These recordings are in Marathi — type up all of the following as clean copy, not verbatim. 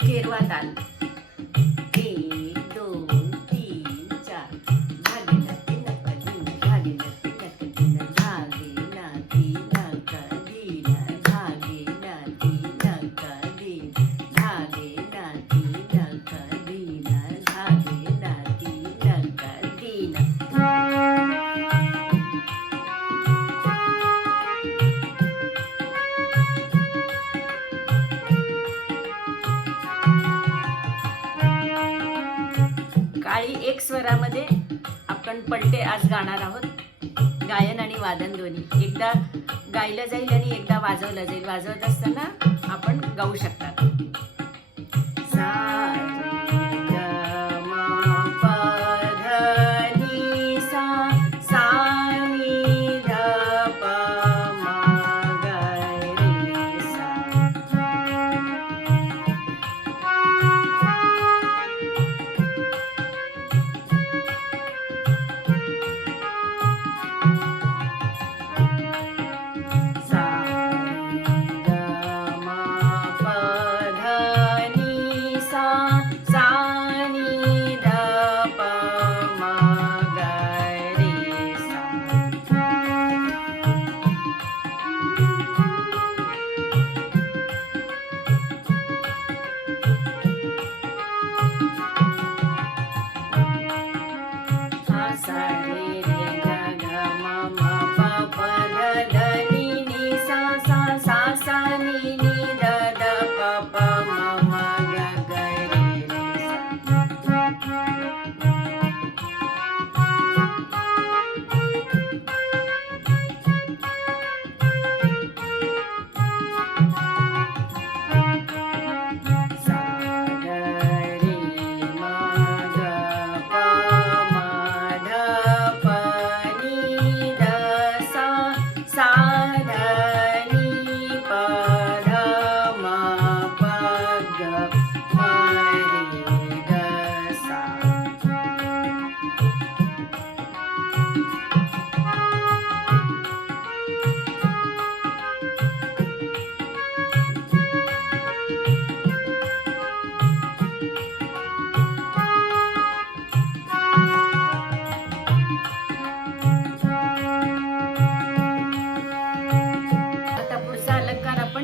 केरवा ताल. 1 2 3 4 धागे नक दिन धागे नक दिन धागे नाती नक दिन धागे नाती नक दिन धागे नाती नक दिन धागे नाती नक दिन. काळी एक स्वरामध्ये आपण पलटे आज गाणार आहोत. गायन आणि वादन दोन्ही एकदा गायलं जाईल आणि एकदा वाजवलं जाईल. वाजवत असताना आपण गाऊ शकता. सा ग म प ध नि सा सा नि ध प म ग रे सा.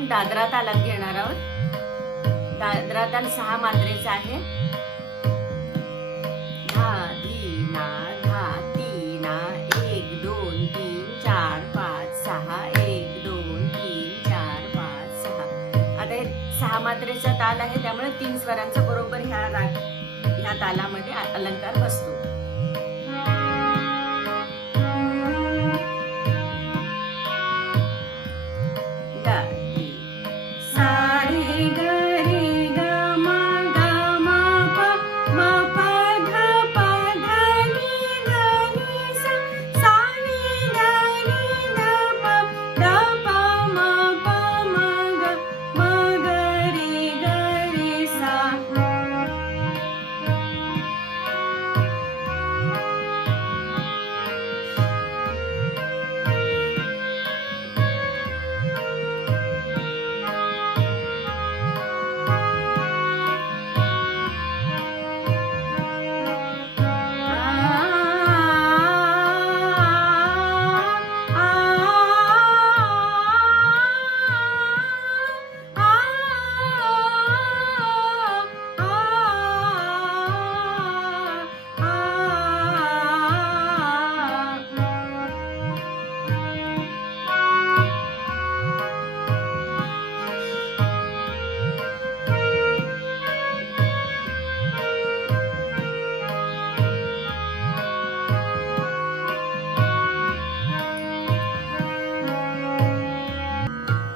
दादरा तालात घेणार आहोत. दादरा ताल 6 मात्रेचा आहे. धा धीना धा तीना 1 2 3 4 5 6 1 2 3 4 5 6. आता हे 6 मात्रेचा ताल आहे त्यामुळे 3 स्वरांचा बरोबर ह्या तालामध्ये अलंकार बसतो.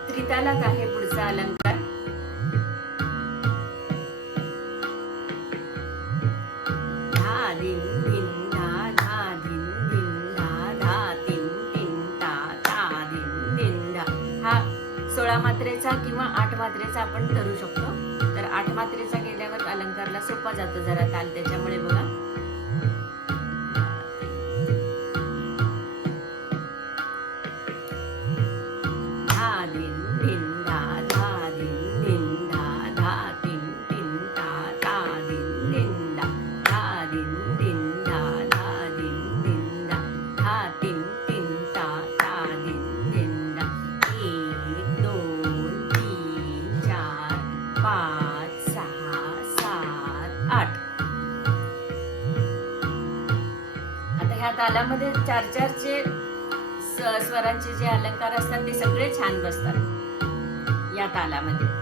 त्रितालात आहे पुढचा अलंकार. धा दिन दिन धा धा दिन दिन धा धा तीन तीन ता ता दिन दिन धा. हा 16 मात्रेचा किंवा 8 मात्रेचा आपण धरू शकतो. तर 8 मात्रेचा गेल्यावर अलंकारला सोपा जातो जरा ताल. त्याच्यामुळे बघा धा दिन दिन धा धा दिन दिन धा धा तीन तीन तालामध्ये चार चारचे स्वरांचे जे अलंकार असतात ते सगळे छान बसतात या तालामध्ये.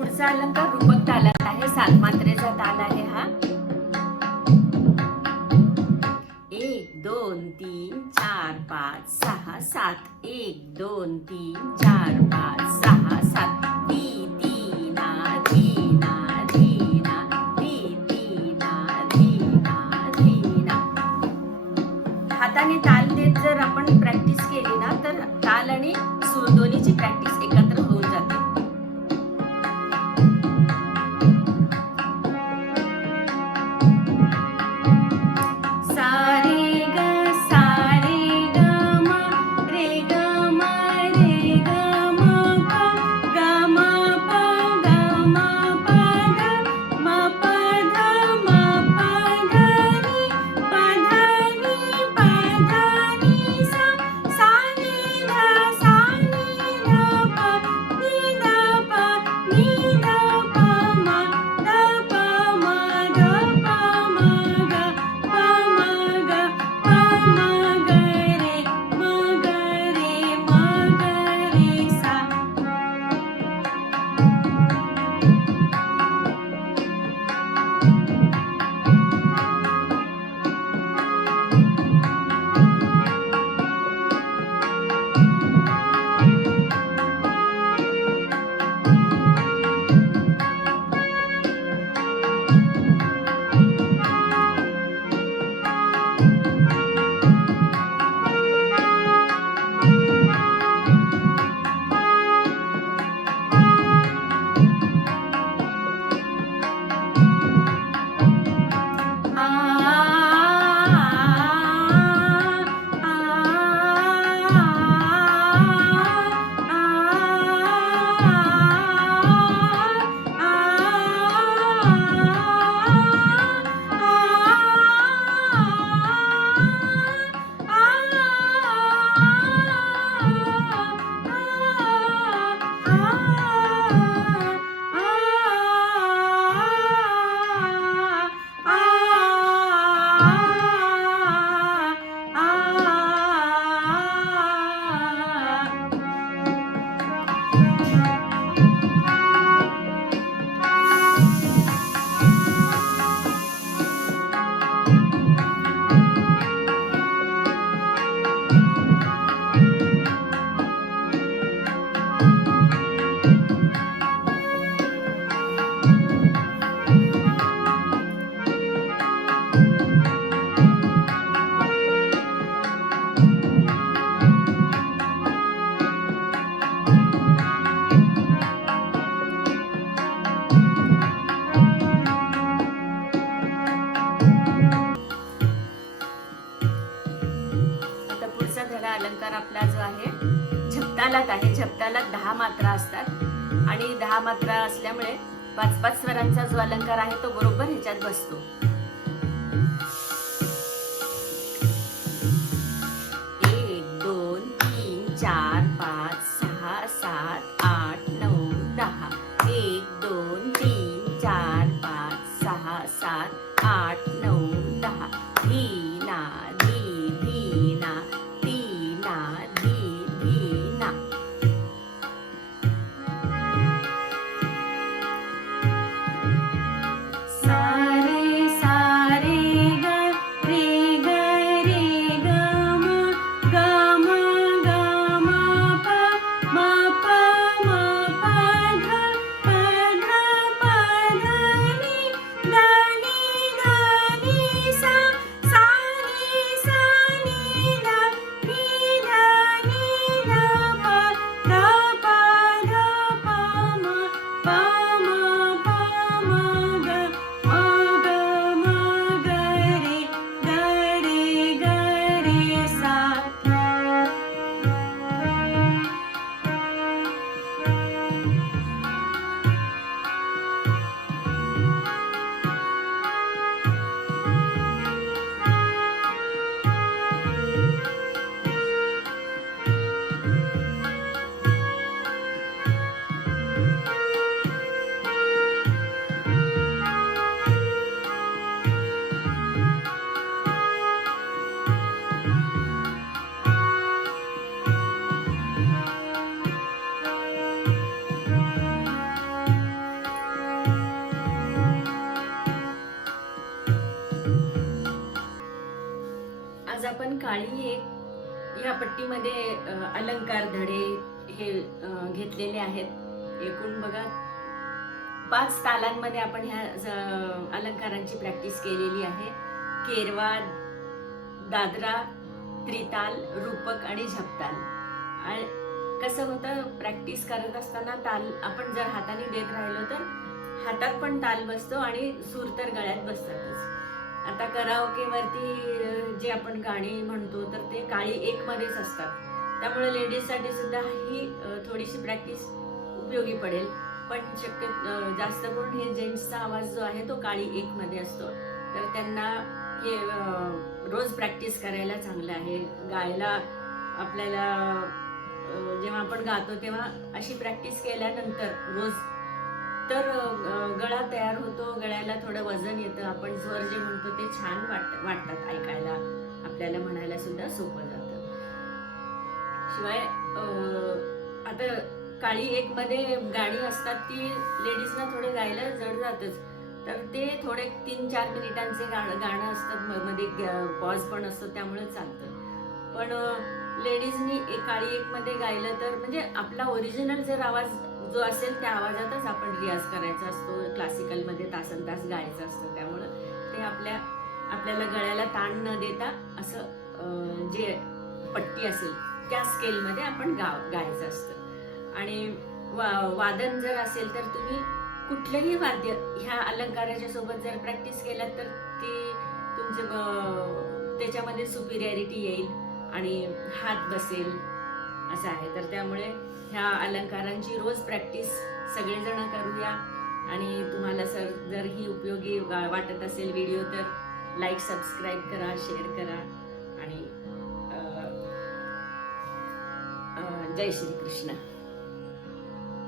पुढचा अलंकार रूपक तालात आहे. 7 मात्रेचा ताल आहे हा. 1 2 3 4 5 6 7 1 2 3 4 5 6 7 धी धीना धीना धीना धी धीना धीना धीना. हाताने ताल देत जर आपण प्रॅक्टिस केली ना तर ताल आणि सूर दोन्हीची प्रॅक्टिस एकत्र होऊन जाते. सारे ग 10 मात्रा असतात आणि 10 मात्रा असल्यामुळे 5-5 स्वरांचा जो अलंकार आहे तो बरोबर ह्याच्यात बसतो. 1 2 3 4 5 6 7 8 9 10. 1 2 3 4 5 6 7 8 9 10. धीना धी धीना धीना धी धीना. सारे सारे ग रे ग रे ग म ग म ग म प म प म प ध प ध प ध नि ध नि सा सा नि ध नि ध प ध प म प म प म ग म ग ग रे सा. आज आपण काळी एक या पट्टीमध्ये अलंकार धडे हे घेतलेले आहेत. एकूण बघा 5 तालांमध्ये आपण ह्या अलंकारांची प्रॅक्टिस केलेली आहे. केरवा, दादरा, त्रिताल, रूपक आणि झपताल. आणि कसं होतं, प्रॅक्टिस करत असताना ताल आपण जर हाताने देत राहिलो तर हातात पण ताल बसतो आणि सूर तर गळ्यात बसतातच. आता कराओकेवरती जे आपण गाणी म्हणतो तर ते काळी 1 मध्येच असतात. त्यामुळे लेडीजसाठी सुद्धा ही थोडीशी प्रॅक्टिस उपयोगी पडेल. पण जास्त करून हे जेंट्सचा आवाज जो आहे तो काळी 1 मध्ये असतो. तर त्यांना हे रोज प्रॅक्टिस करायला चांगलं आहे. गायला आपल्याला जेव्हा आपण गातो तेव्हा अशी प्रॅक्टिस केल्यानंतर रोज तर गळा तयार होतो, गळ्याला थोडं वजन येतं, आपण स्वर जे म्हणतो ते छान वाटतात ऐकायला, आपल्याला म्हणायला सुद्धा सोपं जातं. शिवाय आता काळी 1 मध्ये गाणी असतात ती लेडीजना थोडे गायला जड जातच. तर ते थोडे 3-4 मिनिटांचे गाणं असतं, मध्ये पॉज पण असतो, त्यामुळे चालतं. पण लेडीजनी काळी 1 मध्ये गायलं तर म्हणजे आपला ओरिजिनल जर आवाज जो असेल त्या आवाजातच आपण रियाज करायचा असतो. क्लासिकलमध्ये तासनतास गायचं असतं. त्यामुळं ते आपल्याला गळ्याला ताण न देता असं जे पट्टी असेल त्या स्केलमध्ये आपण गायचं असतं. आणि वादन जर असेल तर तुम्ही कुठलंही वाद्य ह्या अलंकाराच्या सोबत जर प्रॅक्टिस केलात तर ती तुमचं त्याच्यामध्ये सुपिरियरिटी येईल आणि हात बसेल असं आहे. तर त्यामुळे ह्या अलंकारांची रोज प्रॅक्टिस सगळेजण करूया. आणि तुम्हाला जर ही उपयोगी वाटत असेल व्हिडिओ तर लाईक, सबस्क्राईब करा, शेअर करा आणि जय श्री कृष्ण.